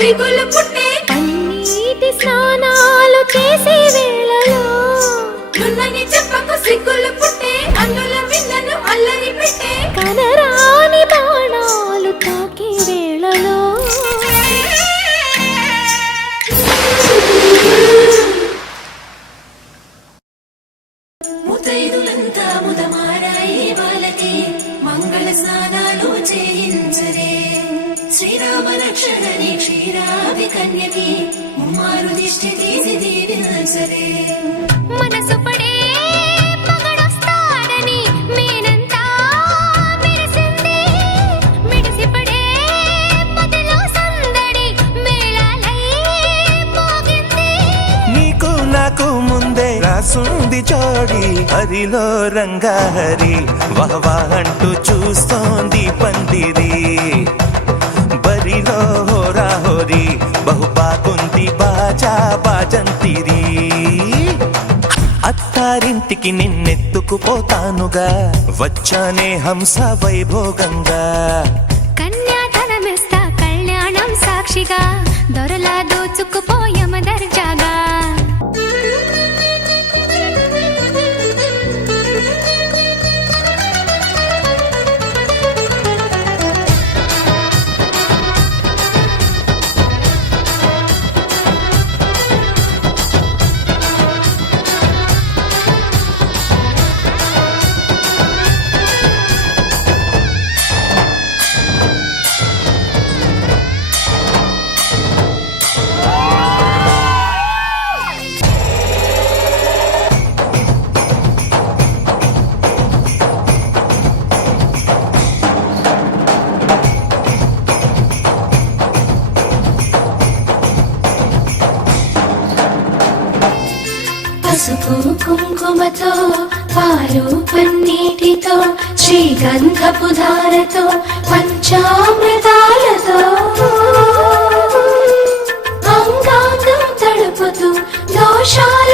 దిగులు పుట్టే పన్నీటి స్నానాలు చేసే వేళలో నున్నని చెప్పకు సిగ్గులు పుట్టే అన్నుల మిన్నను అల్లరి పెట్టే కనరాని బాణాలు తాకే వేళలో ముతైదులంతా ముదమారాయి వాళ్ళకి మంగళ స్నానాలు చేయించరే శ్రీరామ రక్షణని క్షీరావి కన్యకి ముమ్మారు దిష్టి తీసి దీవించరే మనసు పడే మగడొస్తాడని మేనంతా మెరిసింది మిడిసిపడే మదిలో సందడి మేళాలై మోగింది నీకు నాకు ముందే రాసుంది జోడి హరిలో రంగాహరి వహవా అంటూ చూస్తోంది పందిరి బరిలో హోరా హోరి బహు బాగుంది బాజా బాజంతిరి అత్తారింటికి నిన్నెత్తుకుపోతానుగా వచ్చానే హంస వైభోగంగా కన్యాధనమిస్తా కళ్యాణం సాక్షిగా దొరలా దోచుకుపోయమ దర్జాగా పసుపు కుంకుమతో పాలు పన్నీటితో శ్రీగంధపు ధారతో పంచామృతాలతో అంగాంగం తడుపుతూ దోషాల